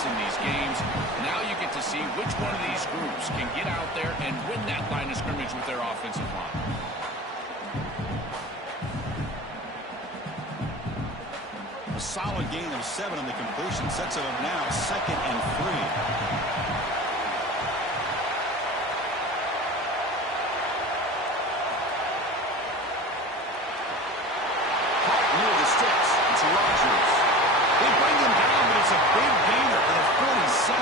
success in these games. Now you get to see which one of these groups can get out there and win that line of scrimmage with their offensive line. A solid gain of 7 on the completion sets it up now 2nd and 3. Rodgers. They bring him down, but it's a big gainer for the 47.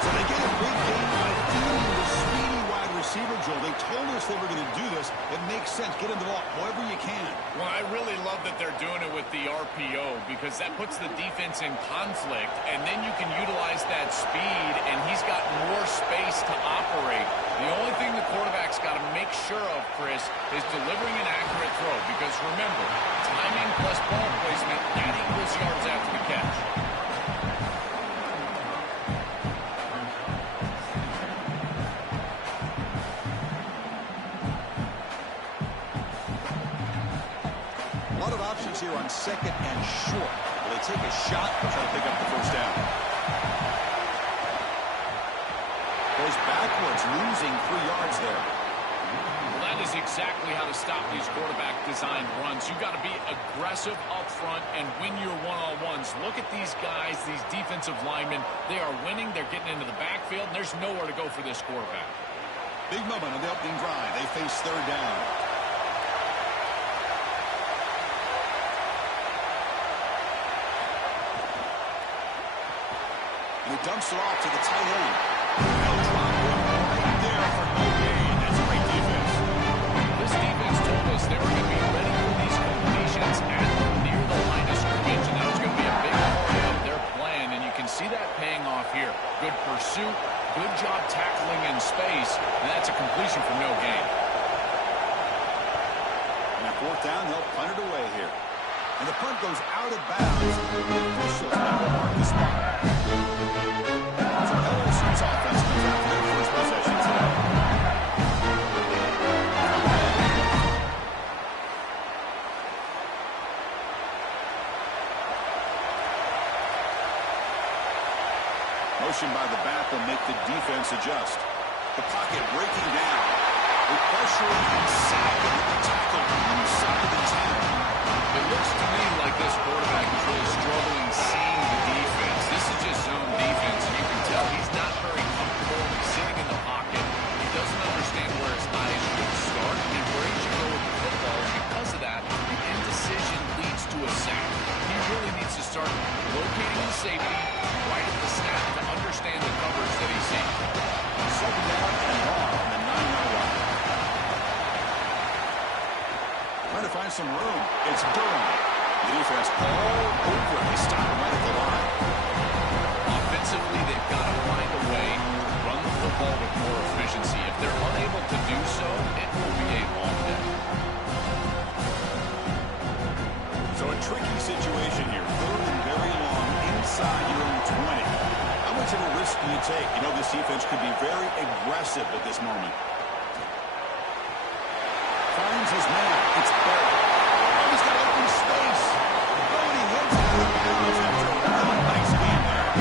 So they get a big gain by feeding the speedy wide receiver, Joel. They told us they were going to do this. It makes sense. Get him the ball however you can. Well, I really love that they're doing it with the RPO because that puts the defense in conflict, and then you can utilize that speed, and he's got more space to operate. The only thing the quarterback's got to make sure of, Chris, is delivering an accurate throw because, remember, timing plus ball placement, that equals yards after the catch. A lot of options here on 2nd and short. Will they take a shot to try to pick up the first down? Goes backwards, losing 3 yards there. Well, that is exactly how to stop these quarterback-designed runs. You've got to be aggressive up front and win your one-on-ones. Look at these guys, these defensive linemen. They are winning. They're getting into the backfield, and there's nowhere to go for this quarterback. Big moment on the opening drive. They face 3rd down. And he dumps it off to the tight end. They'll drop him right there for no gain. That's great defense. This defense told us they were going to be ready for these completions at or near the line of scrimmage, and that was going to be a big part of their plan, and you can see that paying off here. Good pursuit, good job tackling in space, and that's a completion for no gain. And at 4th down, they'll punt it away here. And the punt goes out of bounds. The officials now will mark the spot. So LSU's offense comes out for their first possession today. Motion by the back will make the defense adjust. The pocket breaking down. With pressure and sacking the tackle inside of the 10. It looks to me like this quarterback is really struggling seeing the defense. This is just zone defense, and you can tell he's not very comfortable. He's sitting in the pocket. He doesn't understand where his eyes should start and where he should go with the football. And because of that, the indecision leads to a sack. He really needs to start locating the safety right at the snap to understand the coverage that he's seeing. 2nd down and long on the 9-yard line. Trying to find some room. It's Durham. The defense all over. They stop him right at the line. Offensively, they've got to find a way to run the football with more efficiency. If they're unable to do so, it will be a long day. So a tricky situation here. 3rd and very long inside your own 20. How much of a risk do you take? You know this defense could be very aggressive at this moment. Finds his man. It's Bell. Oh, he's got open space. Oh, and he hits it out of bounds after a really nice game there.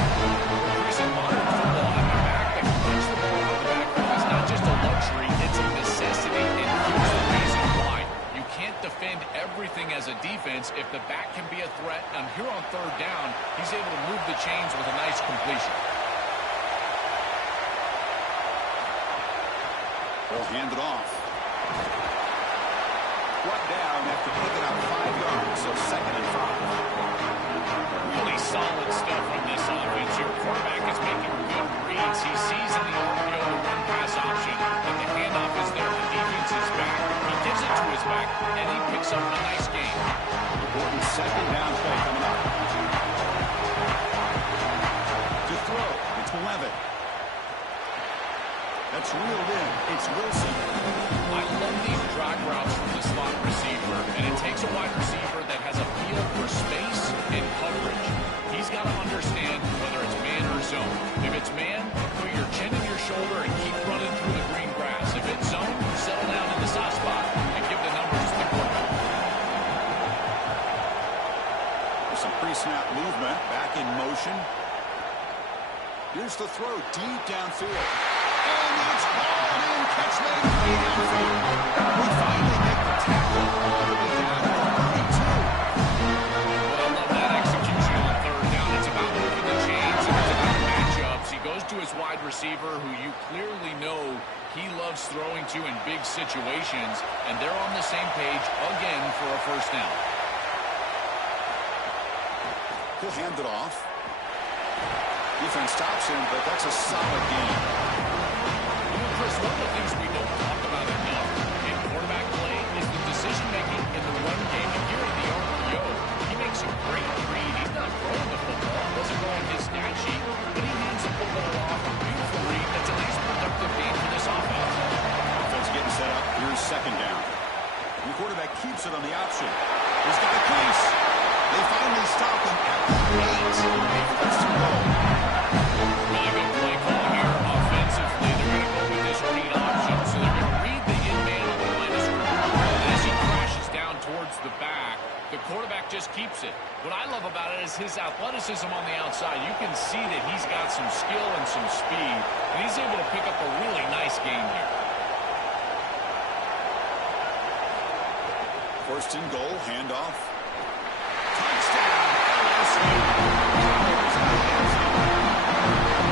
Recent modern football having a back that can punch the ball out of the backfield is not just a luxury, it's a necessity, and here's the reason why. You can't defend everything as a defense if the back can be a threat, and here on 3rd down, he's able to move the chains with a nice completion. They'll hand it off. One down after picking up 5 yards, so 2nd and 5. Really solid stuff from this offense. Your quarterback is making good reads. He sees in the RPO the run-pass option, and the handoff is there. The defense is back. He gives it to his back, and he picks up a nice gain. Important 2nd down play coming up. To throw, it's Levitt. That's reeled in. It's Wilson. I love these drag routes from the slot receiver, and it takes a wide receiver that has a feel for space and coverage. He's got to understand whether it's man or zone. If it's man, put your chin in your shoulder and keep running through the green grass. If it's zone, settle down in the soft spot and give the numbers to the quarterback. There's some pre-snap movement, back in motion. Here's the throw deep downfield. And it's hauled in. Catch made way downfield. We finally make the tackle all the way down to the 32. Well, I love that execution on third down. It's about moving the chains, and it's about matchups. He goes to his wide receiver, who you clearly know he loves throwing to in big situations, and they're on the same page again for a first down. He'll hand it off. Defense stops him, but that's a solid game. You know, Chris, one of the things we don't talk about enough in quarterback play is the decision-making in the run game. And here in the RPO, he makes a great read. He's not throwing the football. It doesn't go on his stat sheet, but he hands the football off. A beautiful read. That's a nice productive game for this offense. Offense getting set up. Here's second down. The quarterback keeps it on the option. He's got a case. They finally stop him at the 8. First and goal. Really good play call here offensively. They're going to go with this read option. So they're going to read the in-man on the line of scrimmage. And as he crashes down towards the back, the quarterback just keeps it. What I love about it is his athleticism on the outside. You can see that he's got some skill and some speed, and he's able to pick up a really nice game here. First and goal, handoff. Touchdown, LSU.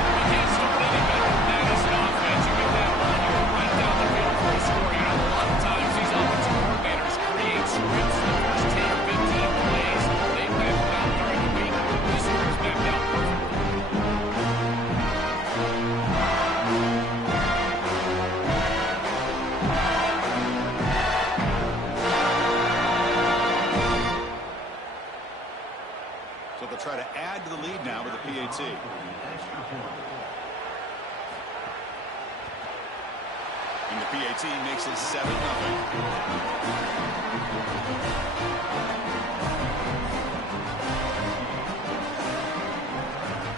You can't start any better than that as an offense. You get that ball, you go right down the field for a score. You know, a lot of times these offensive coordinators create scripts the first 10 or 15 plays. They map them out during the week. This one's mapped out perfectly. So they'll try to add to the lead now with the PAT. And the PAT makes it 7-0.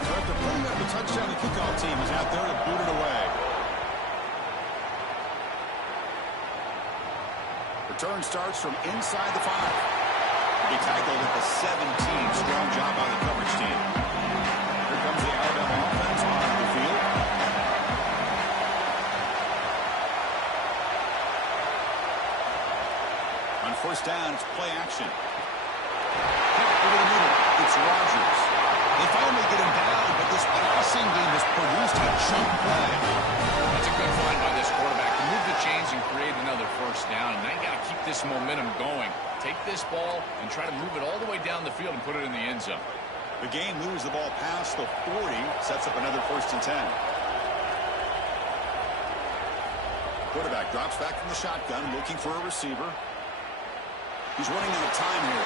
So after putting up a touchdown, the kickoff team is out there to boot it away. Return starts from inside the 5. He tackled at the 17. Strong job by the coverage team. Here comes the Alabama offense on the field. On first down, it's play action. Over the middle, it's Rodgers. They finally get him down, but this passing game has produced a chunk play. That's a good find by this quarterback to move the chains and create another first down. And now you got to keep this momentum going. Take this ball and try to move it all the way down the field and put it in the end zone. The game moves the ball past the 40, sets up another first and 10. Quarterback drops back from the shotgun, looking for a receiver. He's running out of time here.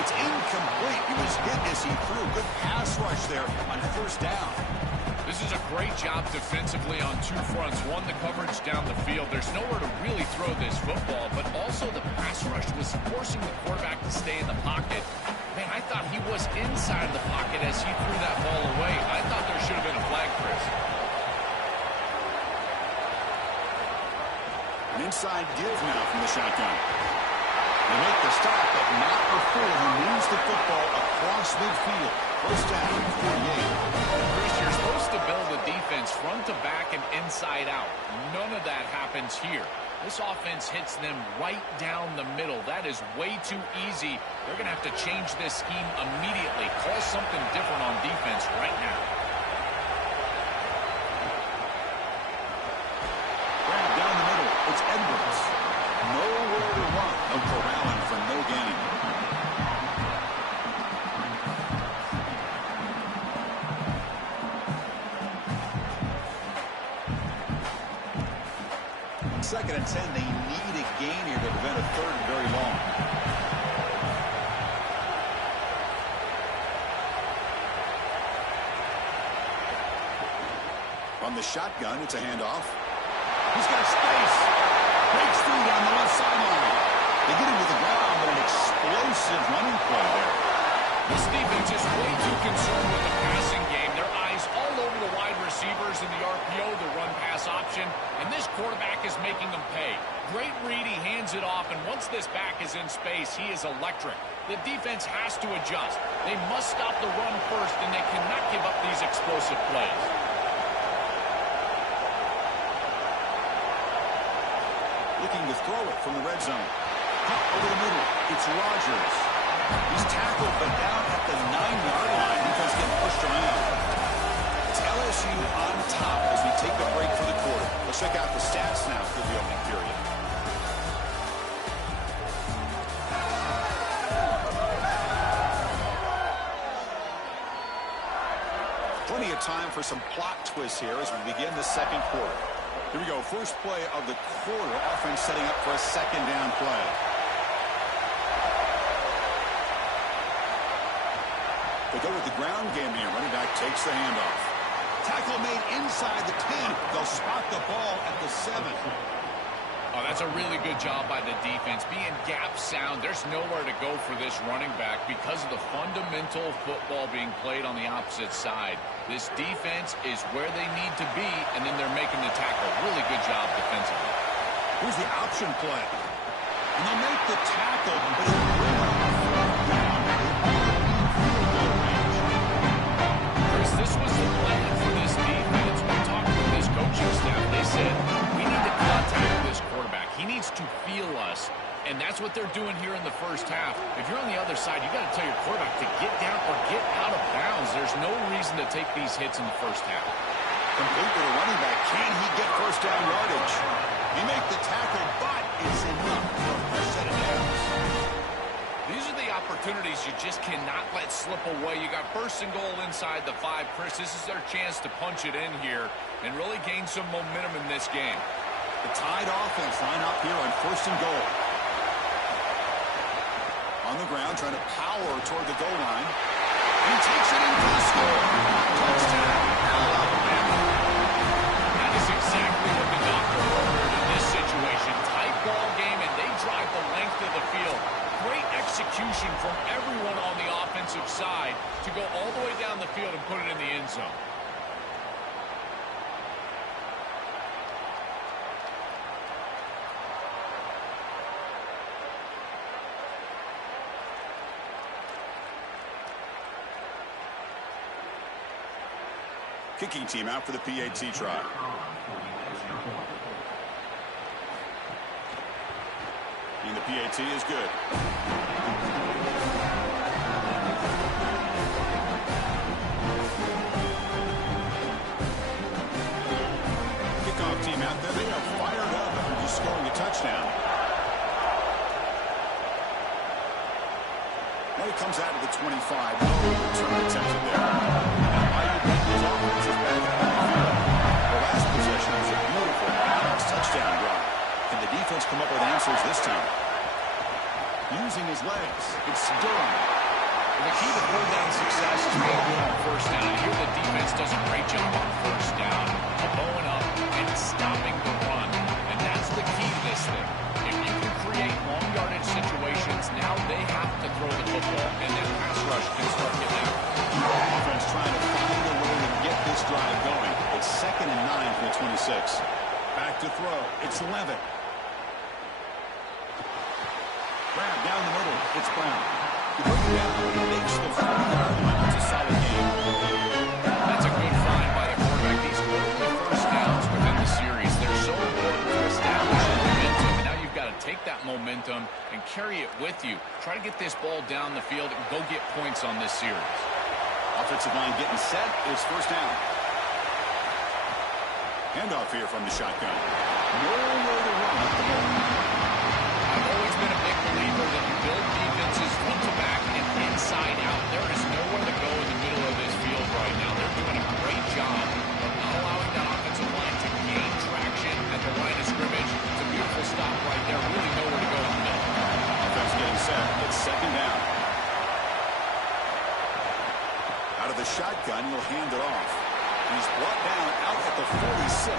It's incomplete. He was hit as he threw. Good pass rush there on first down. This is a great job defensively on two fronts. One, the coverage down the field. There's nowhere to really throw this football, but also the pass rush was forcing the quarterback to stay in the pocket. Man, I thought he was inside of the pocket as he threw that ball away. I thought there should have been a flag, Chris. An inside give now from the shotgun. They make the stop, but not before he moves the football across midfield. First down, 48. Chris, you're supposed to build a defense front to back and inside out. None of that happens here. This offense hits them right down the middle. That is way too easy. They're going to have to change this scheme immediately. Call something different on defense right now. Grab down the middle. It's Edwards. Nowhere to run. No corralling for no gain. Second and 10, they need a gain here to prevent a third and very long. On the shotgun, it's a handoff. He's got space. Breaks through down the left sideline. They get him to the ground, but an explosive running play there. This defense is way too concerned with the passing game. Their eyes all over the wide receivers in the RPO, the run-pass option, and this quarterback is making them pay. Great read, he hands it off, and once this back is in space, he is electric. The defense has to adjust. They must stop the run first, and they cannot give up these explosive plays. looking to throw it from the red zone. Up over the middle. It's Rodgers. He's tackled, but down at the 9-yard line. Defense getting pushed around. It's LSU on top as we take a break for the quarter. Let's check out the stats now for the opening period. Plenty of time for some plot twists here as we begin the second quarter. Here we go. First play of the quarter. Offense setting up for a second down play. They go with the ground game here. Running back takes the handoff. Tackle made inside the 10. They'll spot the ball at the 7. Oh, that's a really good job by the defense. Being gap sound, there's nowhere to go for this running back because of the fundamental football being played on the opposite side. This defense is where they need to be, and then they're making the tackle. Really good job defensively. Here's the option play. And they'll make the tackle, but it's down. Chris, this was the plan for this defense. When talking with this coaching staff, they said, we need to contact this quarterback. He needs to feel us. And that's what they're doing here in the first half. If you're on the other side, you got to tell your quarterback to get down or get out of bounds. There's no reason to take these hits in the first half. Complete with a running back. Can he get first down yardage? He makes the tackle, but it's enough for a first set of downs. These are the opportunities you just cannot let slip away. You got first and goal inside the 5. Chris, this is their chance to punch it in here and really gain some momentum in this game. The Tide offense line up here on first and goal. On the ground, trying to power toward the goal line. And he takes it in for the score. Touchdown, Alabama. That is exactly what the doctor ordered in this situation. Tight ball game, and they drive the length of the field. Great execution from everyone on the offensive side to go all the way down the field and put it in the end zone. Kicking team out for the PAT try. And the PAT is good. Kickoff team out there. They are fired up after just scoring a touchdown. Now he comes out of the 25. No return attempted there. Offense is back out on the field. The last possession was a beautiful touchdown drive. Can the defense come up with answers this time? Using his legs, it's Durham. The key to third down success is being good on first down. And here the defense does a great job on first down, blowing up and stopping the run. And that's the key to this thing. If you can create long yardage situations, now they have to throw the football, and then pass rush can start getting out. Offense trying to find a way to get this drive going. It's 2nd and 9 for the 26. Back to throw. It's Levitt. Grab down the middle. It's Brown. He brings it down. He makes the 40-yard line. It's a solid game. That's a good find by the quarterback. These early first downs within the series, they're so important to establish momentum. And now you've got to take that momentum and carry it with you. Try to get this ball down the field and go get points on this series. Offensive line getting set. It's first down. Handoff here from the shotgun. Nowhere to run at the moment. I've always been a big believer that you build defenses front to back and inside out. There is nowhere to go in the middle of this field right now. They're doing a great job of not allowing that offensive line to gain traction at the line of scrimmage. It's a beautiful stop right there. Really nowhere to go in the middle. Offense getting set. It's second down. Out of the shotgun, he'll hand it off. He's brought down out at the 46.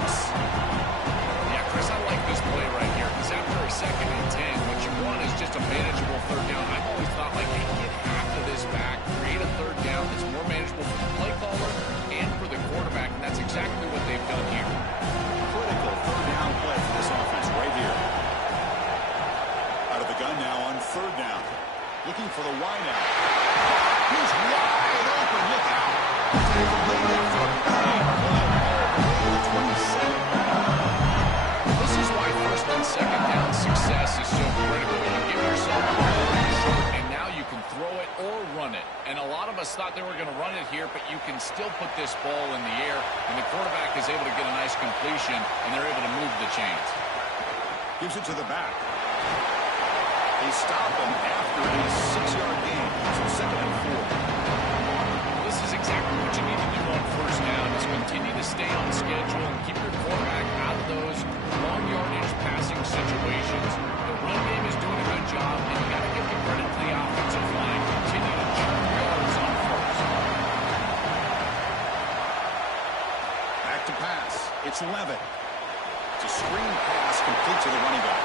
Yeah, Chris, I like this play right here because after a 2nd and 10, what you want is just a manageable third down. I've always thought, like, hey, get half of this back, create a third down that's more manageable for the play caller and for the quarterback, and that's exactly what they've done here. Critical third down play for this offense right here. Out of the gun now on third down. Looking for the wideout. He's wide open. Look out. This is why first and second down throw it or run it. And a lot of us thought they were going to run it here, but you can still put this ball in the air, and the quarterback is able to get a nice completion, and they're able to move the chains. Gives it to the back. They stop him after a 6-yard gain. So 2nd and 4. This is exactly what you need to do on first down, is continue to stay on schedule and keep your quarterback out of those long yardage passing situations. The run game is doing a good job, and you got to give the credit to the offensive line. Continue to churn yards on first. Back to pass. It's Levitt. It's a screen pass complete to the running back.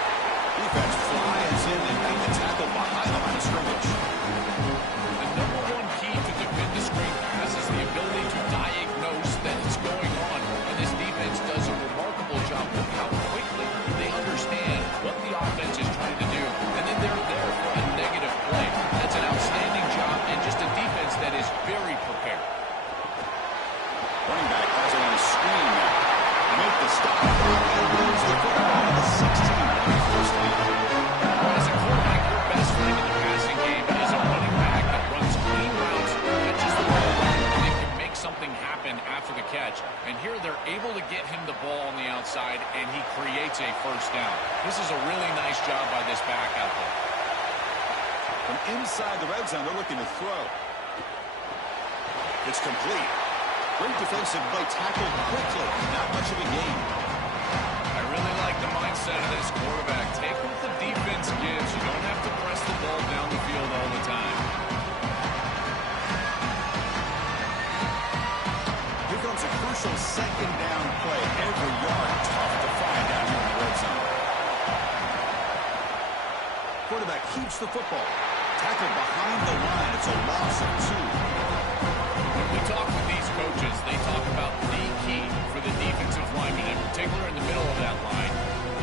Defense flies in and made the tackle behind the line of scrimmage. The number one key to defend the screen pass is the ability to diagnose that it's going on. And this defense does a remarkable job of how quickly they understand what the offense is trying to do. And then they're there for a negative play. That's an outstanding job and just a defense that is very prepared. Running back has it on a screen now. Make the stop. And lose the football at the 16. First down. As a quarterback, your best friend in the passing game is a running back that runs clean routes, catches the ball right, and they can make something happen after the catch. And here they're able to get him the ball on the outside, and he creates a first down. This is a really nice job by this back out there. From inside the red zone, they're looking to throw. It's complete. Great defensive play, tackled quickly. Not much of a gain. I really like the mindset of this quarterback. Take what the defense gives. You don't have to press the ball down the field all the time. Here comes a crucial 2nd down play. Every yard tough to find down here in the red zone. Quarterback keeps the football. Tackled behind the line. It's a loss of 2. When we talk with these coaches, they talk about the key for the defensive lineman, in particular in the middle of that line,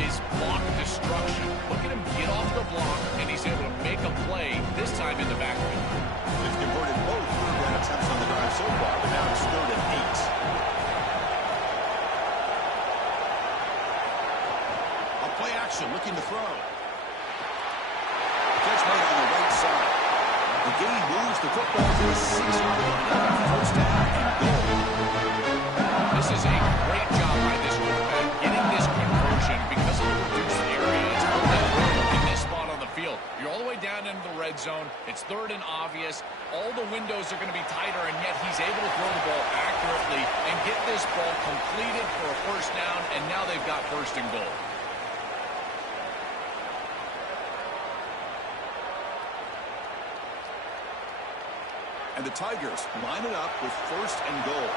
is block destruction. Look at him get off the block, and he's able to make a play, this time in the backfield. They've converted both third-down attempts on the drive so far, but now it's 3rd and 8. A play action, looking to throw. Catch made on the right side. The game moves the football to a 6-yard line. First down and goal. This is a great job by this quarterback getting this conversion because of the reduced area. It's hard to throw in this spot on the field. You're all the way down into the red zone. It's 3rd and obvious. All the windows are going to be tighter, and yet he's able to throw the ball accurately and get this ball completed for a first down, and now they've got 1st and goal. And the Tigers line it up with 1st and goal.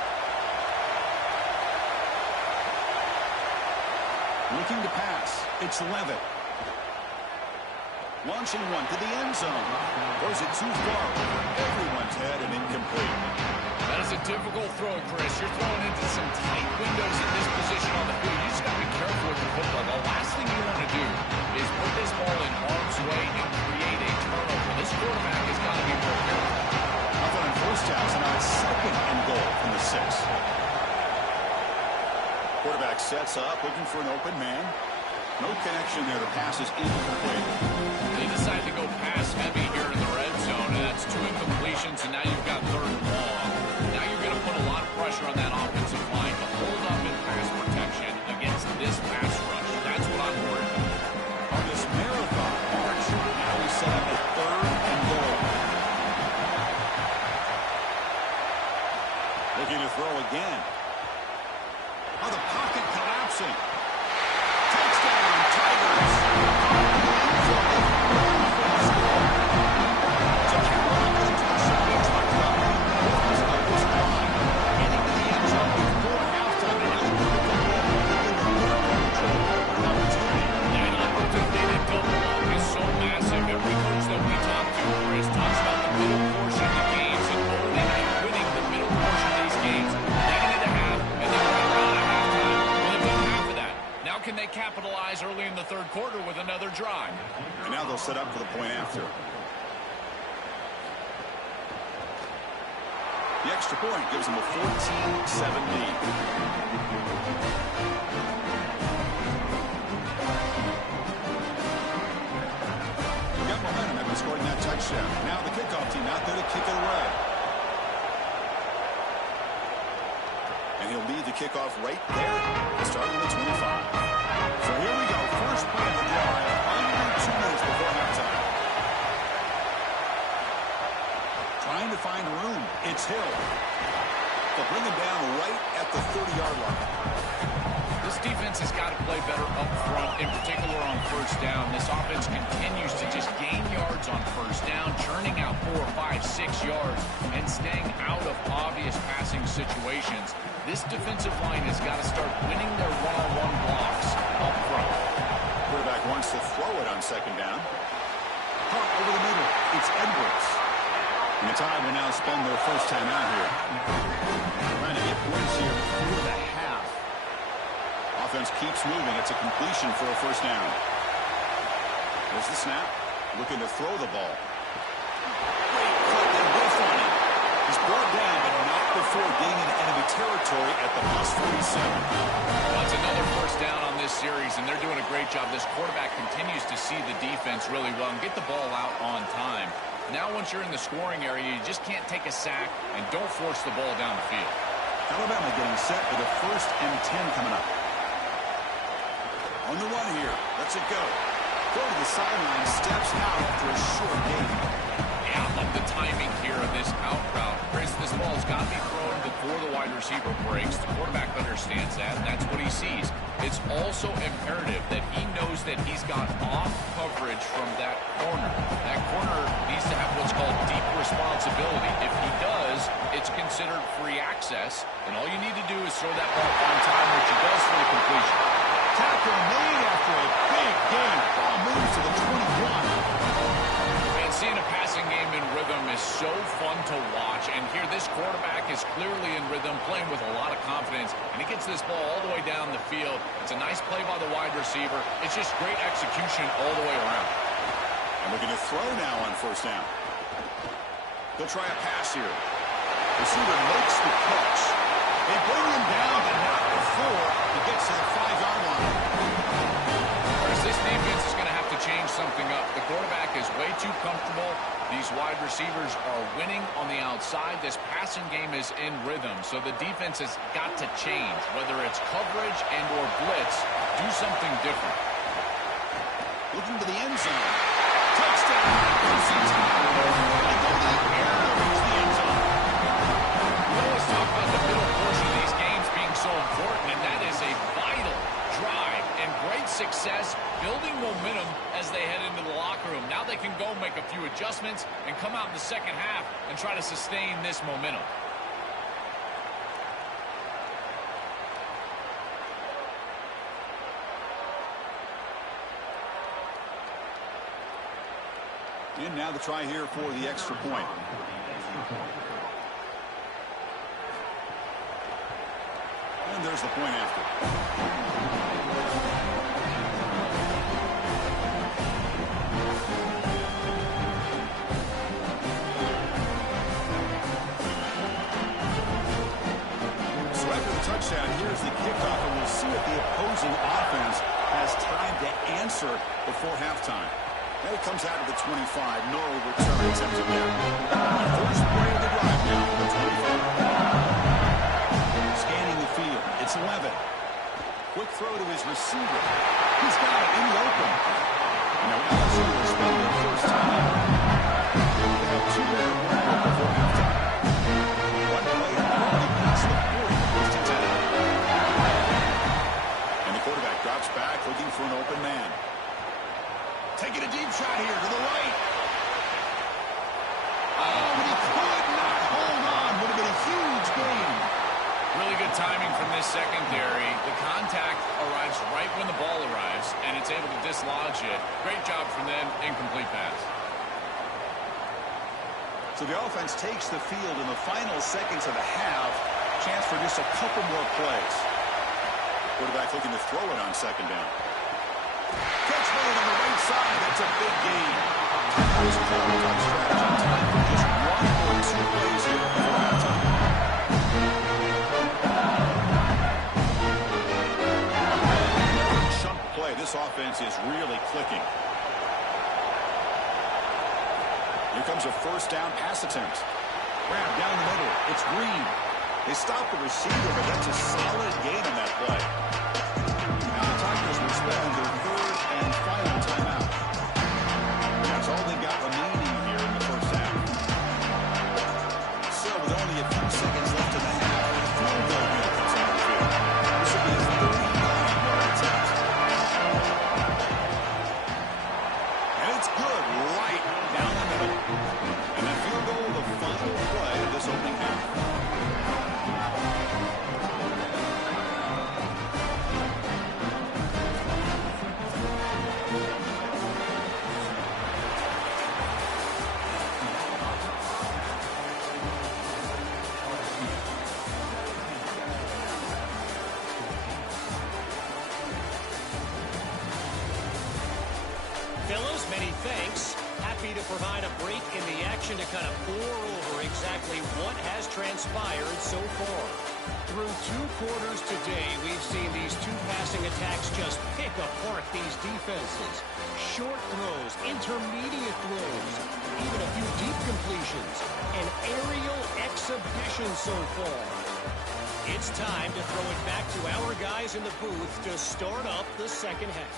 Looking to pass. It's Levitt. Launching one to the end zone. Throws it too far over everyone's head and incomplete. That is a difficult throw, Chris. You're throwing into some tight windows in this position on the field. You just got to be careful with the football. The last thing you want to do is put this ball in harm's way and create a turnover. This quarterback has got to be more careful. Nothing on first down, so now it's 2nd and goal from the 6. Quarterback sets up, looking for an open man. No connection there. The pass is incomplete. They decide to go pass heavy here in the red zone, and that's 2 incompletions, and now you've got 3rd and long. Now you're going to put a lot of pressure on that offensive line to hold up in pass protection against this pass rush. That's what I'm worried about. On this marathon march, now we set up a 3rd and goal. Looking to throw again. Oh, the pocket collapsing. Touchdown, Tigers. So Carolina with a touchdown. We talked about the importance of this line. Getting to the end zone before halftime. And now they're going to go in the third control opportunity. Yeah, the opportunity to double up is so massive. Every coach that we talk to, Chris, talks about the middle portion of the games and owning and winning the middle portion of these games. Leading into half, and then right around at halftime. Well, they've done half of that. Now can they capitalize early in the 3rd quarter with another drive? And now they'll set up for the point after. The extra point gives them a 14-7 lead. Got momentum after scoring that touchdown. Now the kickoff the kickoff right there, starting at the 25. So here we go. First play of the drive. Under 2 minutes before halftime. Trying to find room. It's Hill. They'll bring him down right at the 30-yard line. This defense has got to play better up front, in particular on first down. This offense continues to just gain yards on first down, churning out 4, 5, 6 yards, and staying out of obvious passing situations. This defensive line has got to start winning their one-on-one blocks up front. Quarterback wants to throw it on second down. Hunt over the middle. It's Edwards. And the Tide will now spend their first time out here. Trying to get points here before the half. Offense keeps moving. It's a completion for a first down. There's the snap. Looking to throw the ball. Great cut and whiff on him. He's brought down, but not before getting into enemy territory at the plus 47. Well, it's another first down on this series, and they're doing a great job. This quarterback continues to see the defense really well and get the ball out on time. Now, once you're in the scoring area, you just can't take a sack and don't force the ball down the field. Alabama getting set for the 1st and 10 coming up. On the run here. Lets it go. Go to the sideline. Steps out after a short gain. Yeah, I love the timing here of this out route. Chris, this ball's got to be thrown before the wide receiver breaks. The quarterback understands that, and that's what he sees. It's also imperative that he knows that he's got off coverage from that corner. That corner needs to have what's called deep responsibility. If he does, it's considered free access, and all you need to do is throw that ball on time, which he does for the completion. Tackle made after a big gain. Ball moves to the 21. And seeing a passing game in rhythm is so fun to watch. And here this quarterback is clearly in rhythm, playing with a lot of confidence. And he gets this ball all the way down the field. It's a nice play by the wide receiver. It's just great execution all the way around. And looking to throw now on first down. They'll try a pass here. Receiver makes the catch. They bring him down, but not before he gets to the 5-yard line. This defense is going to have to change something up. The quarterback is way too comfortable. These wide receivers are winning on the outside. This passing game is in rhythm, so the defense has got to change. Whether it's coverage and or blitz, do something different. Looking to the end zone. Touchdown. They go to the air to reach the end zone. We always talk about the middle portion of these games being so important, and that is a vital drive and great success, building momentum as they head into the locker room. Now they can go make a few adjustments and come out in the second half and try to sustain this momentum. And now the try here for the extra point. And there's the point after. Touchdown. Here's the kickoff, and we'll see if the opposing offense has time to answer before halftime. And it comes out of the 25. No return attempt again. First play of the drive now for the 25. Scanning the field. It's Levitt. Quick throw to his receiver. He's got it in the open. Now LSU will spend their first time out. They have 2 minutes before halftime. One play already past the 40. Drops back, looking for an open man. Taking a deep shot here to the right. Oh, but he could not hold on. Would have been a huge gain. Really good timing from this secondary. The contact arrives right when the ball arrives, and it's able to dislodge it. Great job from them. Incomplete pass. So the offense takes the field in the final seconds of the half. Chance for just a couple more plays. Quarterback looking to throw it on second down. Catch made on the right side. That's a big gain. Nice strategy. Time for just 1 or 2 plays here before halftime. Chunk play. This offense is really clicking. Here comes a first down pass attempt. Grab down the middle. It's Green. They stopped the receiver, but that's a solid gain on that play. Now the Tigers will spend their third and final timeout. That's all they've got remaining here in the first half. So with only a few seconds left in the half, the field goal here comes on the field. This will be a 39-yard attempt. And it's good right down the middle. And that field goal, the final play of this opening half. Fellows, many thanks. Happy to provide a break in the action to kind of pour over exactly what has transpired so far. Through 2 quarters today, we've seen these 2 passing attacks just pick apart these defenses. Short throws, intermediate throws, even a few deep completions. An aerial exhibition so far. It's time to throw it back to our guys in the booth to start up the second half.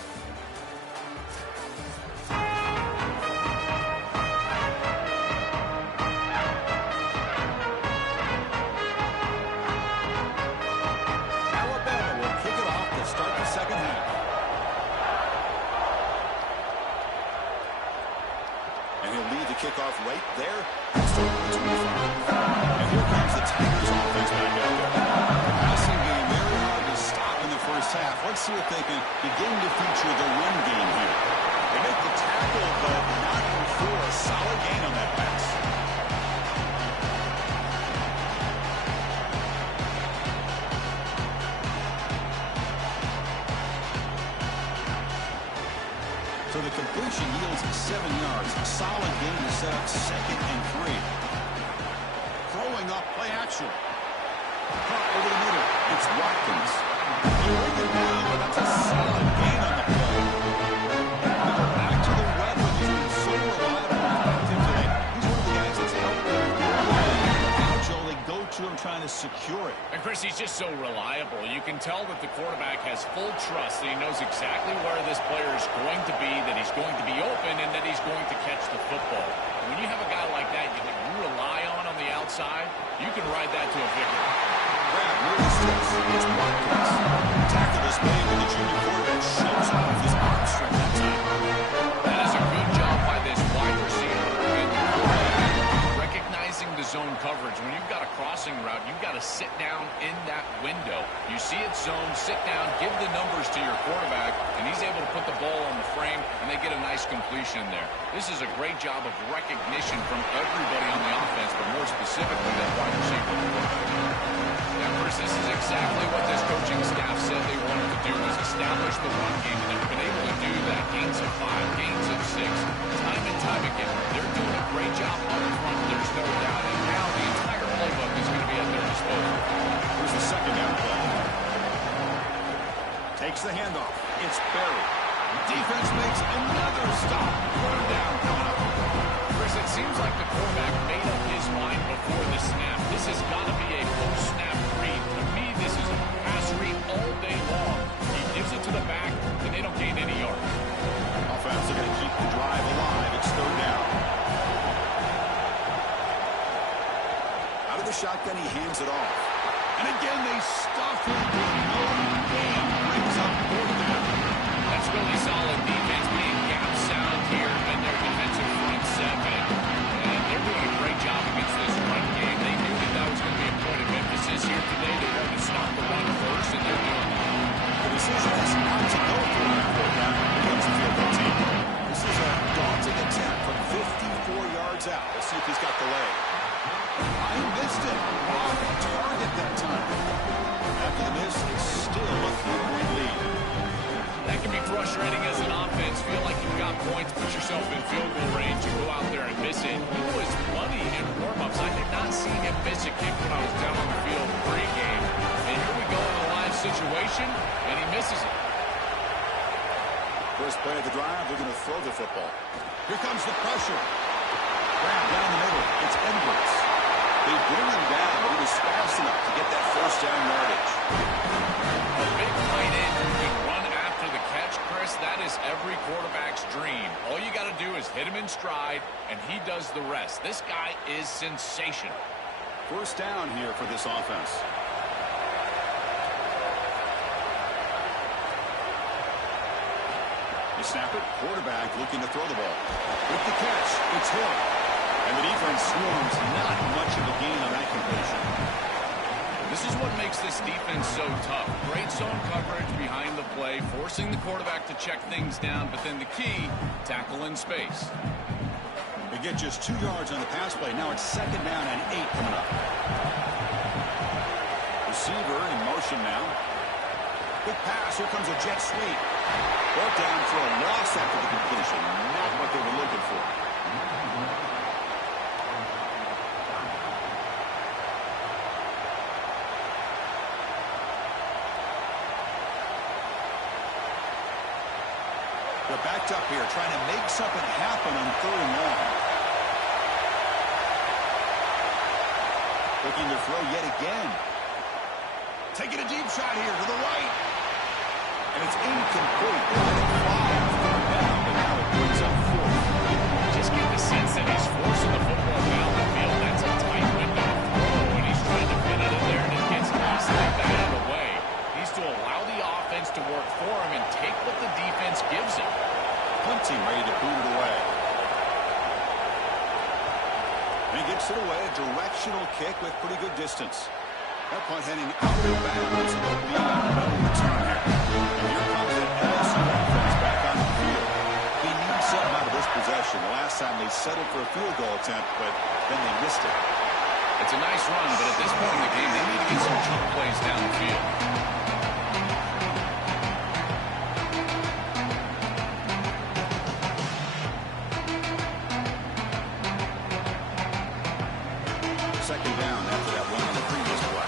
Kickoff right there. Start with the 25. And here comes the Tigers offense back out there. The passing game very hard to stop in the first half. Let's see if they can begin to feature the run game here. They make the tackle, but not before a solid gain on that pass. So the completion yields 7 yards. A solid gain to set up 2nd and 3. Throwing off play action. Caught over the middle. It's Watkins. They bring it down, but that's a solid gain on the play. We go back to the weather. He's been so reliable and effective today. He's one of the guys that's helped them. Now, Joe, they go to him trying to secure it. And Chris, he's just so reliable. You can tell that the quarterback has full trust that he knows exactly where this player is going to be, that he's going to be open, and that he's going to catch the football. When you have a guy like that you rely on the outside, you can ride that to a victory. Grab near the sticks. It's Watkins. Tackle this made with the junior quarterback shows off his arm strength that time. That is a good job by this wide receiver and the quarterback recognizing the zone coverage. When you've got a crossing route, you've got to sit down in that window. You see it zone, sit down, give the numbers to your quarterback, and he's able to put the ball on the frame, and they get a nice completion there. This is a great job of recognition from everybody on the offense, but more specifically that wide receiver. Yeah, Chris, this is exactly what this coaching staff said they wanted to do, was establish the run game, and they've been able to do that. Gains of 5, gains of 6, time and time again. They're doing a great job up front, there's no doubt. And now the entire playbook is going to be at their disposal. Here's the second down play. Takes the handoff. It's Berry. Defense makes another stop. Third down coming up. Chris, it seems like the quarterback made up his mind before the snap. This has got to be a post-snap read. To me, this is a pass read all day long. He gives it to the back, and they don't gain any yards. Offense are going to keep the drive alive. It's third down. Out of the shotgun, he hands it off. And again, they stuff him with no gain. Brings up fourth down. That's really solid defense, being gap sound here in their defensive front 7. And they're doing a great job against this run game. They knew that that was going to be a point of emphasis here today. They wanted to stop the run first, and they're doing that. The decision is not to go for it on fourth down. Here comes the field goal team. This is a daunting attempt from 54 yards out. Let's see if he's got the leg. I missed it. Off target that time. After the miss, it's still a 3-point lead. That can be frustrating as an offense. Feel like you've got points, put yourself in field goal range, and go out there and miss it. He was bloody in warm-ups. I did not see him miss a kick when I was down on the field pre-game. And here we go in a live situation, and he misses it. First play of the drive, they're going to throw the football. Here comes the pressure. Grab down the middle. It's Edwards. They bring him down, but he was fast enough to get right, and he does the rest. This guy is sensational. First down here for this offense. You snap it, quarterback looking to throw the ball. With the catch, it's Hill. And the defense swarms, not much of a gain on that completion. This is what makes this defense so tough. Great zone coverage behind the play, forcing the quarterback to check things down, but then the key, tackle in space. They get just 2 yards on the pass play. Now it's second down and 8 coming up. Receiver in motion now. Quick pass. Here comes a jet sweep. Brought down for a loss after the completion. Not what they were looking for. They're backed up here, trying to make something happen on 3rd and long. Looking to throw yet again. Taking a deep shot here to the right. And it's incomplete. They're 5 down, but now it brings up 4. Just get the sense that he's forcing the football down the field. That's a tight window to throw, and he's trying to fit it in there, and it gets easily batted away. He's to allow the offense to work for him and take what the defense gives him. Punting, ready to boot it away. And he gets it away, a directional kick with pretty good distance. That punt heading out of bounds. It'll be no return here. And here comes the LSU offense back on the field. He needs something out of this possession. The last time they settled for a field goal attempt, but then they missed it. It's a nice run, but at this point in the game, they need to get some chunk plays down the field. Second down after that run on the previous play.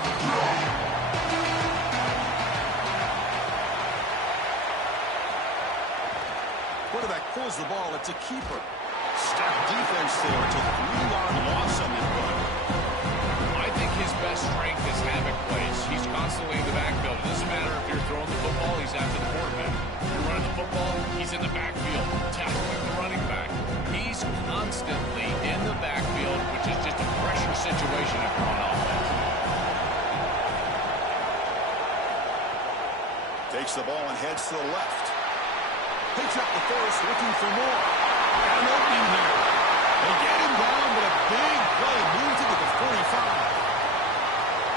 Quarterback pulls the ball. It's a keeper. Step defense there. It's a 3-yard loss on this run. I think his best strength is havoc plays. He's constantly in the backfield. It doesn't matter if you're throwing the football, he's after the quarterback. If you're running the football, he's in the backfield, tackling the running back. He's constantly in the backfield, which is just a pressure situation if you're on offense. Takes the ball and heads to the left. Picks up the first, looking for more. Got an opening here. They get him down, but a big play moves into the 45.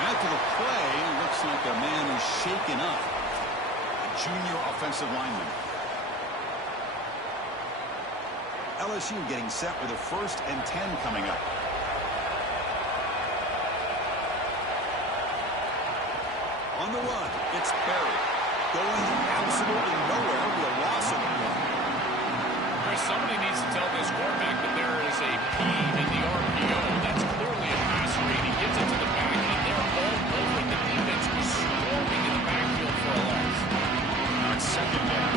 After the play, looks like a man is shaken up. A junior offensive lineman. LSU getting set with a 1st and 10 coming up. On the run, it's Berry. Going absolutely nowhere with a loss in the run. Somebody needs to tell this quarterback that there is a P in the RPO. That's clearly a pass read. He gives it to the back, and they're all over it. The defense was swarming in the backfield for a loss. Now it's second down.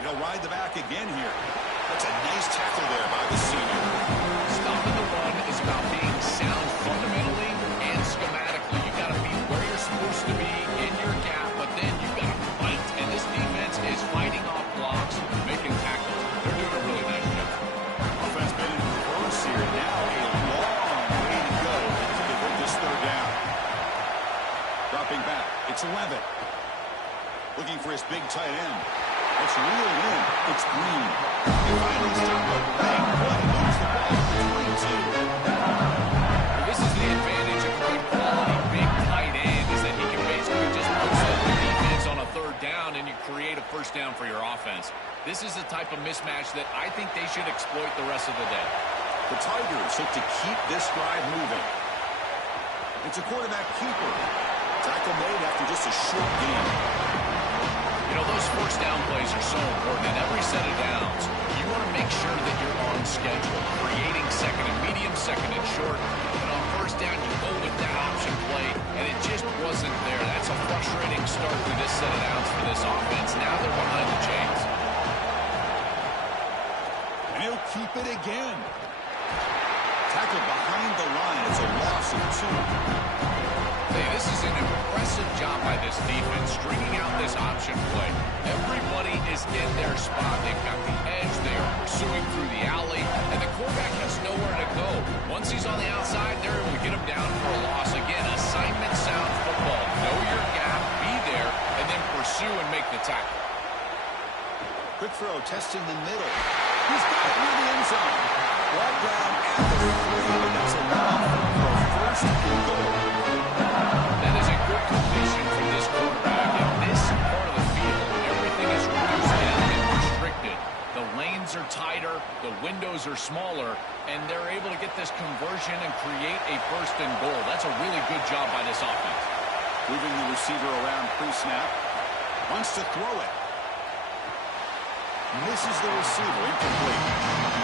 He'll ride the back again here. That's a nice tackle there by the senior. Stopping the run is about being sound fundamentally and schematically. You've got to be where you're supposed to be in your gap, but then you've got to fight. And this defense is fighting off blocks, making tackles. They're doing a really nice job. Offense been in reverse here. Now a long way to go to convert this 3rd down. Dropping back. It's 11. Looking for his big tight end. It's reeled in. It's Green. He finally stopped a big play. Moves the ball to 22. This is the advantage of good quality big tight end, is that he can basically just post up the defense on a 3rd down and you create a 1st down for your offense. This is the type of mismatch that I think they should exploit the rest of the day. The Tigers look to keep this drive moving. It's a quarterback keeper. Tackle made after just a short game. You know, those 1st down plays are so important. In every set of downs, you want to make sure that you're on schedule, creating 2nd and medium, 2nd and short. And on 1st down, you go with that option play, and it just wasn't there. That's a frustrating start to this set of downs for this offense. Now they're behind the chains. And he'll keep it again. Tackled behind the line. It's a loss of 2. Hey, this is an impressive job by this defense, stringing out this option play. Everybody is in their spot. They've got the edge. They are pursuing through the alley, and the quarterback has nowhere to go. Once he's on the outside, they're able to get him down for a loss. Again, assignment sound football. Know your gap, be there, and then pursue and make the tackle. Quick throw, testing the middle. He's got it near the end zone. Ball down at the 3, and that's enough for a first and goal. That is a good completion from this quarterback. In this part of the field, everything is reduced down and restricted. The lanes are tighter, the windows are smaller, and they're able to get this conversion and create a first and goal. That's a really good job by this offense. Moving the receiver around pre-snap. Wants to throw it. Misses the receiver, incomplete.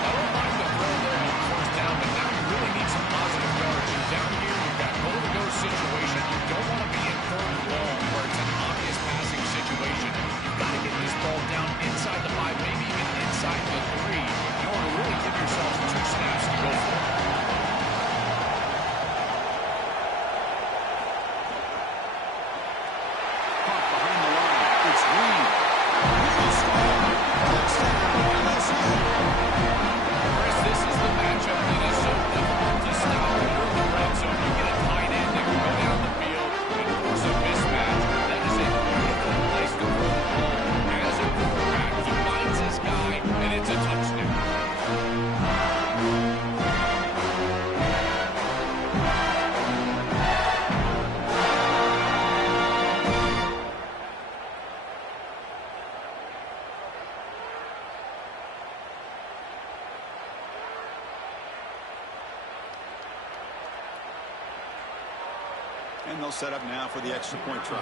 I don't mind the throw there on first down, but now you really need some positive yards. You're down here, you've got goal-to-go situation. You don't want to be in third and long where it's an obvious passing situation. You've got to get this ball down inside the 5, maybe even inside the 3, in order to really give yourself 2 snaps to go for it. Caught behind the line. It's Reed. Chris, this is the matchup that is so difficult to stop. When you're in the red zone, you get a tight end that can go down the field and force a mismatch. That is a beautiful place to throw the ball. As a quarterback, he finds his guy, and it's a touchdown. And they'll set up now for the extra point try.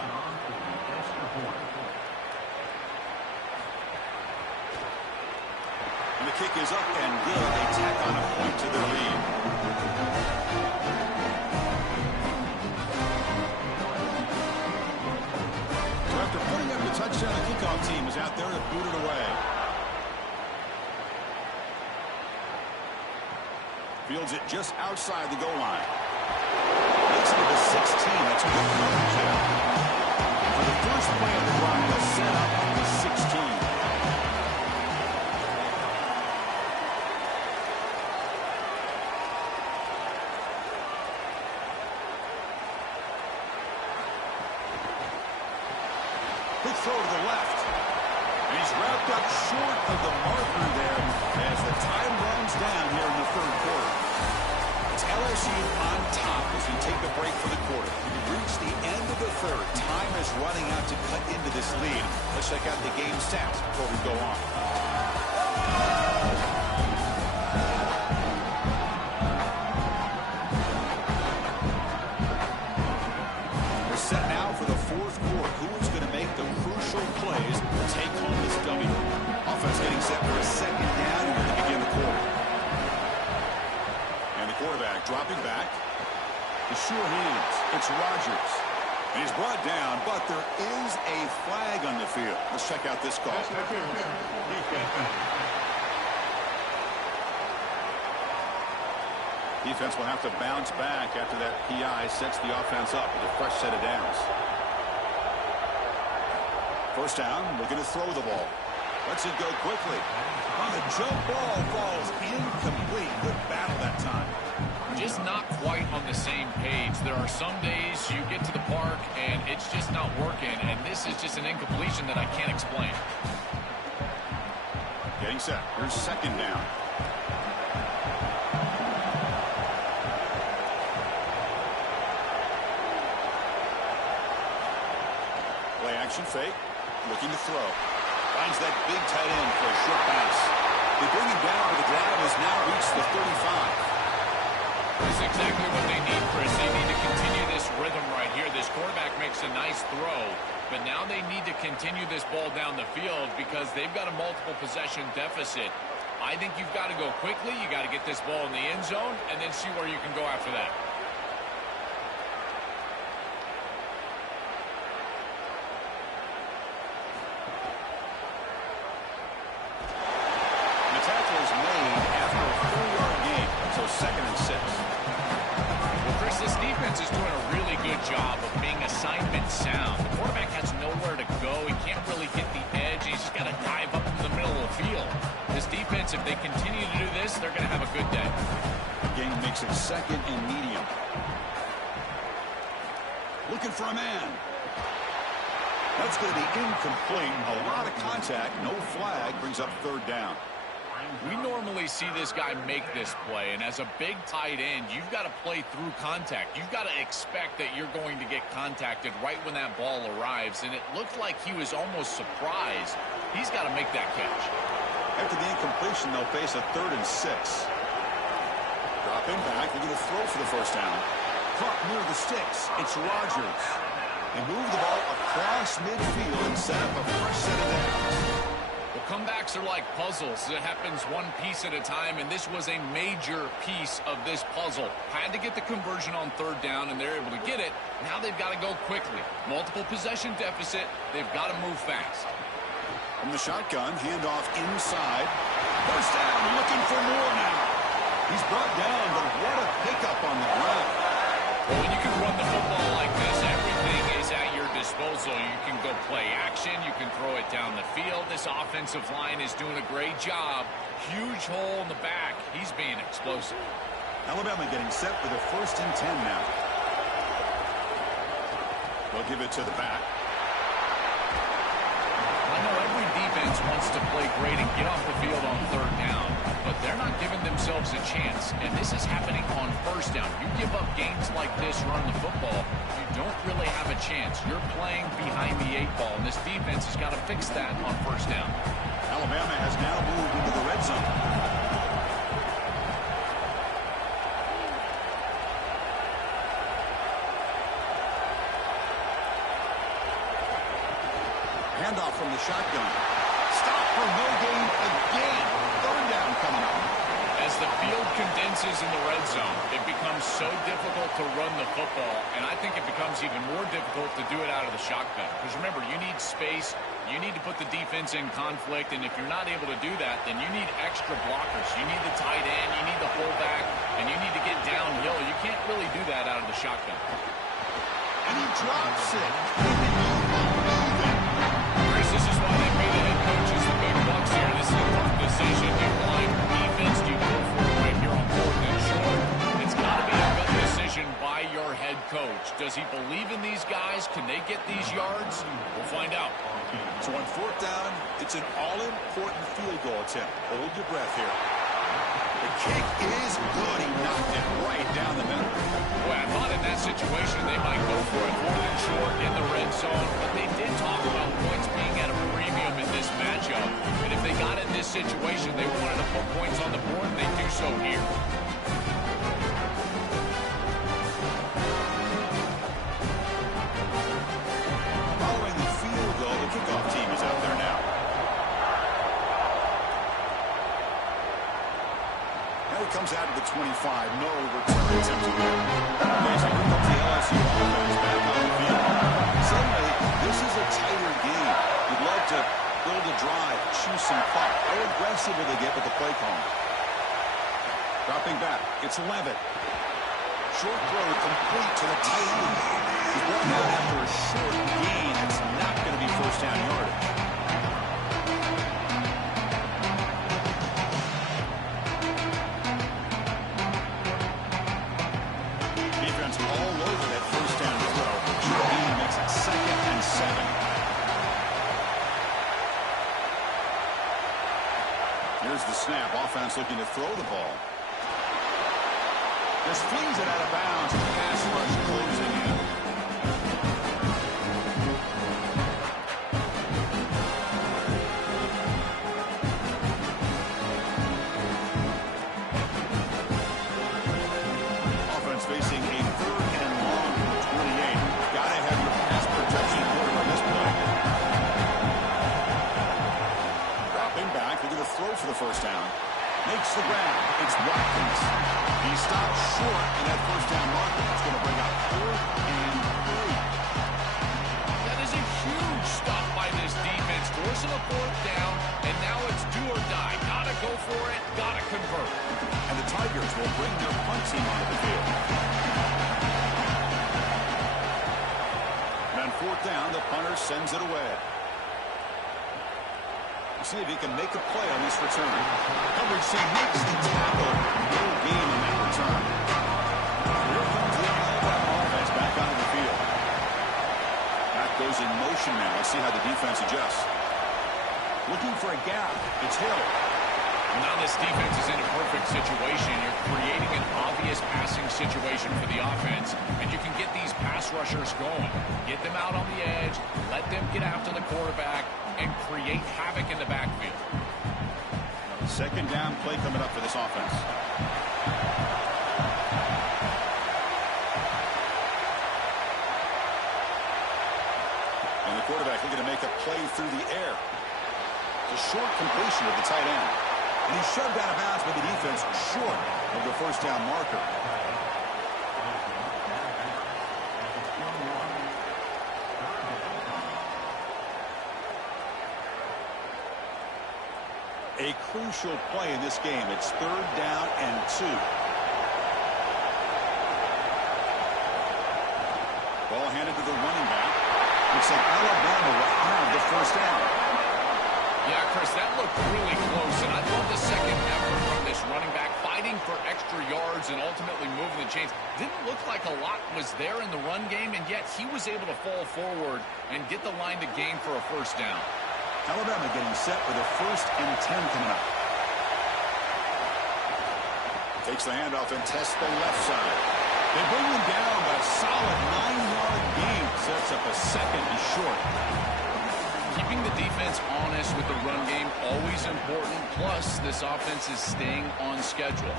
And the kick is up and good. They tack on a point to their lead. So after putting up the touchdown, the kickoff team is out there to boot it away. Fields it just outside the goal line. Makes it to the 16. That's good coverage there. For the first play of the drive, they'll set up on the 16. Quick throw to the left. And he's wrapped up short of the marker there as the time runs down here in the third quarter. It's LSU on top as we take a break for the quarter. We've reached the end of the third. Time is running out to cut into this lead. Let's check out the game stats before we go on. We're set now for the fourth quarter. Who is going to make the crucial plays to take home this W? Offense getting set for a second down here to begin the quarter. Quarterback dropping back. The sure hands. It's Rodgers. And he's brought down, but there is a flag on the field. Let's check out this call. Defense will have to bounce back after that PI sets the offense up with a fresh set of downs. First down, looking to throw the ball. Lets it go quickly. On the jump ball falls incomplete. Good battle that time. Just not quite on the same page. There are some days you get to the park and it's just not working, and this is just an incompletion that I can't explain. Getting set. Here's second down. Play action fake. Looking to throw. Finds that big tight end for a short pass. They bring him down, but the drive has now reached the 35. That's exactly what they need, Chris. They need to continue this rhythm right here. This quarterback makes a nice throw, but now they need to continue this ball down the field because they've got a multiple possession deficit. I think you've got to go quickly. You got to get this ball in the end zone and then see where you can go after that. The tackle is made after a 4-yard gain, so 2nd and 6. Well, Chris, this defense is doing a really good job of being assignment sound. The quarterback has nowhere to go. He can't really get the edge. He's just got to dive up in the middle of the field. This defense, if they continue to do this, they're going to have a good day. Game makes it second and medium. Looking for a man. That's going to be incomplete. A lot of contact. No flag. Brings up third down. We normally see this guy make this play, and as a big tight end, you've got to play through contact. You've got to expect that you're going to get contacted right when that ball arrives, and it looked like he was almost surprised. He's got to make that catch. After the incompletion, they'll face a 3rd and 6. Dropping back, they're going to throw for the first down. Caught near the sticks. It's Rodgers. They move the ball across midfield and set up a fresh set of downs. Well, comebacks are like puzzles. It happens one piece at a time, and this was a major piece of this puzzle. Had to get the conversion on 3rd down, and they're able to get it. Now they've got to go quickly. Multiple possession deficit. They've got to move fast. From the shotgun, handoff inside. First down, looking for more now. He's brought down, but what a pickup on the ground. Well, when you can run the football like this, everything is at your disposal. You can go play action. You can throw it down the field. This offensive line is doing a great job. Huge hole in the back. He's being explosive. Alabama getting set for the 1st and 10 now. They'll give it to the back. I know every defense wants to play great and get off the field on 3rd down, but they're not giving themselves a chance, and this is happening on 1st down. You give up games like this running the football, you don't really have a chance. You're playing behind the 8 ball, and this defense has got to fix that on 1st down. Alabama has now moved into the red zone. Handoff from the shotgun. Stop for no gain again. 3rd down coming up. As the field condenses in the red zone, it becomes so difficult to run the football, and I think it becomes even more difficult to do it out of the shotgun. Because remember, you need space, you need to put the defense in conflict, and if you're not able to do that, then you need extra blockers. You need the tight end, you need the fullback, and you need to get downhill. You can't really do that out of the shotgun. And he drops it. Chris, this is why they pay the head coaches the big bucks here. This is a tough decision. Do you line defense? Do you go for it right here on 4th and short? It's got to be a good decision by your head coach. Does he believe in these guys? Can they get these yards? We'll find out. So on 4th down, it's an all-important field goal attempt. Hold your breath here. The kick is good. He knocked it right down the middle. Boy, I thought in that situation they might go for it 4th and short in the red zone, but they did talk about points being at a premium in this matchup. And if they got in this situation, they wanted to put points on the board, they do so here. Following the field goal, the kickoff team is out there now. Now he comes out of the 25. No return attempted there. Amazing. Here comes the LSU offense back on the field. Suddenly, this is a tighter game. You'd love to build a drive, choose some clock. How aggressive will they get with the play call? Dropping back. It's Levitt. Short throw complete to the tight end. He's brought down after a short gain. It's not going to be 1st down yardage. Defense all over that 1st down throw. Gain makes it 2nd and 7. Here's the snap. Offense looking to throw the ball. Just flings it out of bounds. Pass rush closing in. Offense facing a 3rd and long from the 28. Gotta have your pass protection in order on this play. Dropping back. They're going to throw for the 1st down. Makes the grab. It's Watkins. He stops short in that 1st down marker. It's going to bring up 4th and 3. That is a huge stop by this defense, forcing a 4th down, and now it's do or die. Gotta go for it, gotta convert. And the Tigers will bring their punt team onto the field. And on fourth down, the punter sends it away. See if he can make a play on this return. Coverage C makes the tackle. No gain in that return. Here comes the Alabama offense back onto the field. That goes in motion now. Let's see how the defense adjusts. Looking for a gap. It's Hill. Now this defense is in a perfect situation. You're creating an obvious passing situation for the offense, and you can get these pass rushers going. Get them out on the edge, let them get after the quarterback, and create havoc in the backfield. Second down play coming up for this offense. And the quarterback looking to make a play through the air. It's a short completion of the tight end. And he's shoved out of bounds by the defense short of the first down marker. A crucial play in this game. It's third down and 2. Ball handed to the running back. Looks like Alabama will have the first down. Yeah, Chris, that looked really close, and I love the second effort from this running back, fighting for extra yards and ultimately moving the chains. Didn't look like a lot was there in the run game, and yet he was able to fall forward and get the line to gain for a first down. Alabama getting set with a 1st and 10 coming up. Takes the handoff and tests the left side. They bring him down by a solid 9-yard gain. Sets up a second and short. Keeping the defense honest with the run game, always important. Plus, this offense is staying on schedule.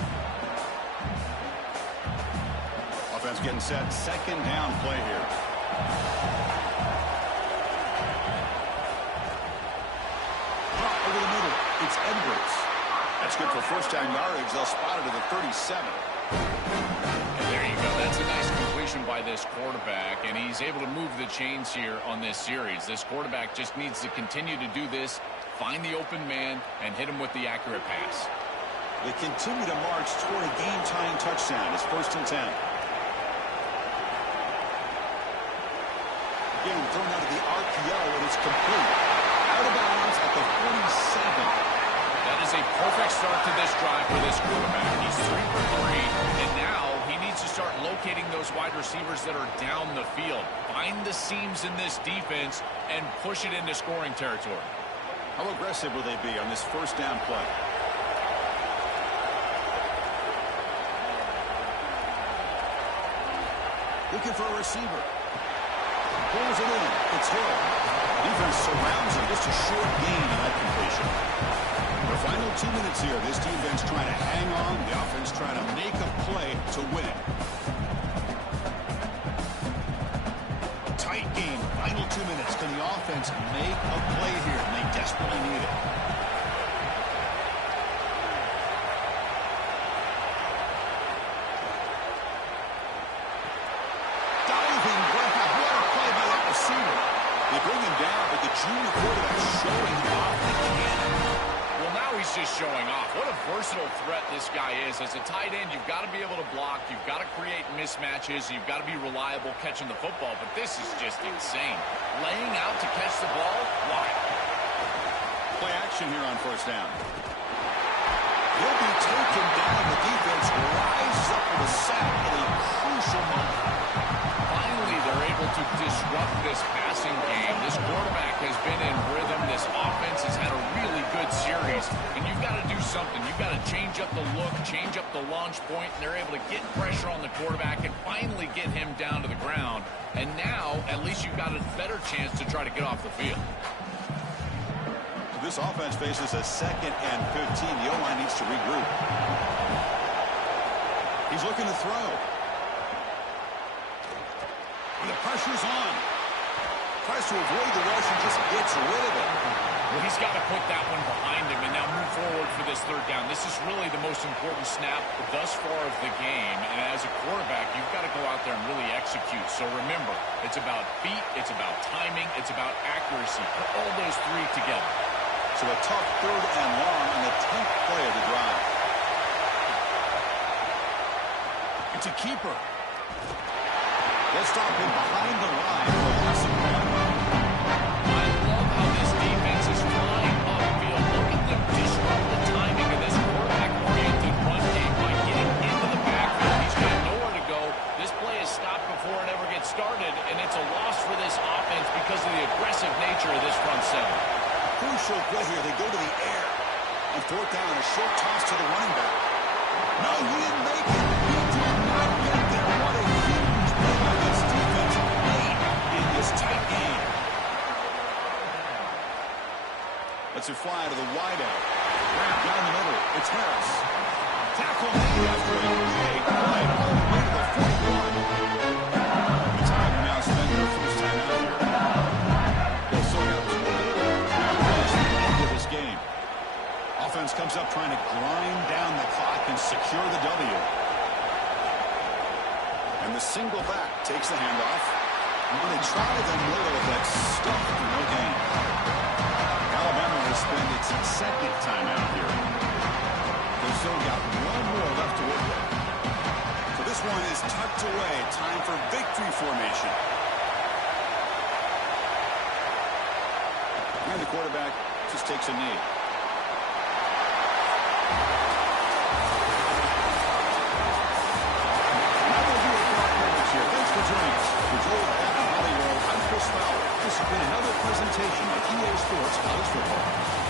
Offense getting set. Second down play here. Drop over the middle. It's Edwards. That's good for first down yardage. They'll spot it at the 37. And there you go. That's a nice completion by this quarterback, and he's able to move the chains here on this series. This quarterback just needs to continue to do this, find the open man, and hit him with the accurate pass. They continue to march toward a game-tying touchdown. It's 1st and 10. Again, thrown out of the RPO, and it's complete. Out of bounds at the 47. That is a perfect start to this drive for this quarterback. He's 3 for 3, and now he needs to start locating those wide receivers that are down the field. Find the seams in this defense and push it into scoring territory. How aggressive will they be on this first down play? Looking for a receiver. Pulls it in. It's Hill. Defense surrounds him. Just a short gain in that completion. The final 2 minutes here. This defense trying to hang on. The offense trying to make a play to win it. Tight game. Final 2 minutes. Can the offense make a play here? And they desperately need it. Diving grab. What a play by that receiver. They bring him down, but the junior quarterback showing off the cannon. Well, now he's just showing off. What a versatile threat this guy is. As a tight end, you've got to be able to block. You've got to create mismatches. You've got to be reliable catching the football. But this is just insane. Laying out to catch the ball? Why? Play action here on first down. He'll be taken down. The defense rises up with a sack at a crucial moment. Finally, they're able to disrupt this passing game. This quarterback has been in rhythm. This offense has had a really good series. And you've got to do something. You've got to change up the look, change up the launch point, and they're able to get pressure on the quarterback and finally get him down to the ground. And now, at least you've got a better chance to try to get off the field. This offense faces a 2nd and 15. The O-line needs to regroup. He's looking to throw. And the pressure's on. Tries to avoid the rush and just gets rid of it. Well, he's got to put that one behind him and now move forward for this third down. This is really the most important snap thus far of the game. And as a quarterback, you've got to go out there and really execute. So remember, it's about feet, it's about timing, it's about accuracy. Put all those three together. So a tough 3rd and long on the 10th play of the drive. It's a keeper. They'll stop him behind the line for a loss of 1. I love how this defense is flying upfield. Look at them disrupt the timing of this quarterback-oriented run game by getting into the backfield. He's got nowhere to go. This play is stopped before it ever gets started, and it's a loss for this offense because of the aggressive nature of this front seven. Crucial play here. They go to the air. On 4th down, a short toss to the running back. No, he didn't make it. He did not get there. What a huge play by this defense late in this tight game. Let's it fly to the wideout. Down the middle. It's Harris. Tackle made after a big play all the way to the 41. The time now spent their first time out here. They'll sort out the end of this game. Offense comes up trying to grind down the clock and secure the W. And the single back takes the handoff. And they try them later with that stuff for no gain. Alabama will spend its 2nd timeout here. They've still got 1 more left to work with. So this one is tucked away. Time for victory formation. And the quarterback just takes a knee. Thanks for joining us. For Joel Batten, Holly Rowe, I'm Chris Fowler. This has been another presentation of EA Sports College Football.